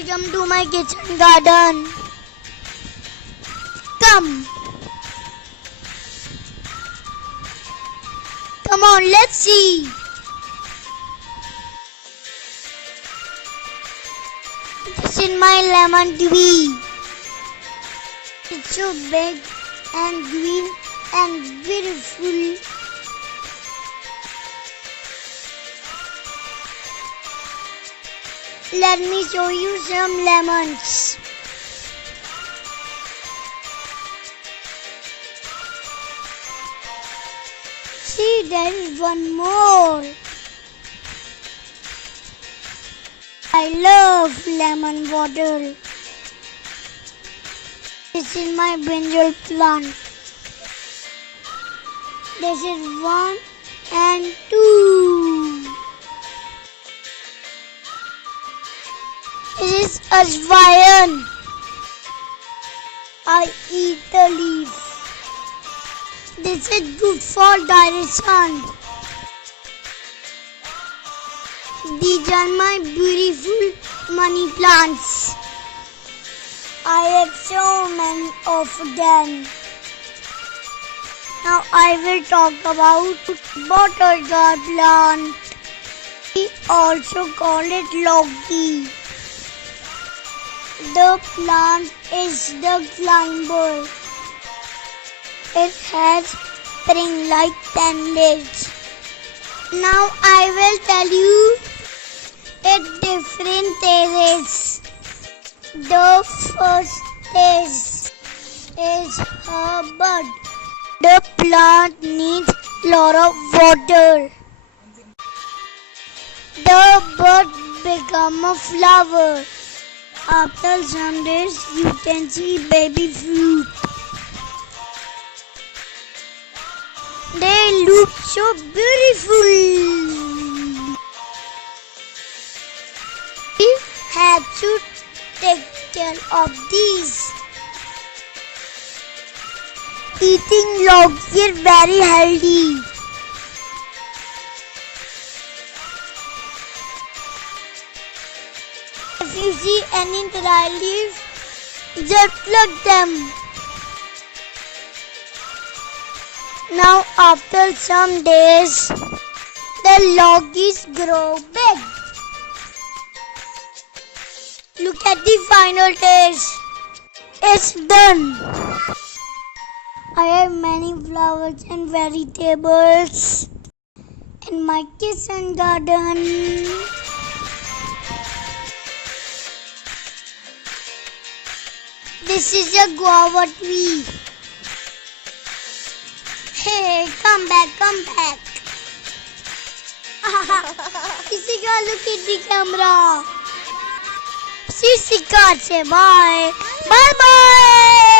welcome to my kitchen garden. Come. Come on, let's see. This is my lemon tree. It's so big and green and beautiful. Let me show you some lemons. See, there is one more. I love lemon water. This is my brinjal plant. This is 1 and 2. This is ajwain. I eat the leaf. This is good for digestion. These are my beautiful money plants. I have so many of them. Now I will talk about buttergourd plant. We also call it logi. The plant is the climber. It has spring-like tendrils. Now I will tell you its different stages. The first stage is a bud. The plant needs lot of water. The bud becomes a flower. After some days, you can see baby fruit. They look so beautiful. We have to take care of these. Eating logs is very healthy. If you see any dry leaves, just pluck them. Now after some days, the loggies grow big. Look at the final taste. It's done. I have many flowers and vegetables in my kitchen garden. This is a guava tree. Hey, come back, come back. Sisika, look at the camera. Sisika, say bye. Bye bye.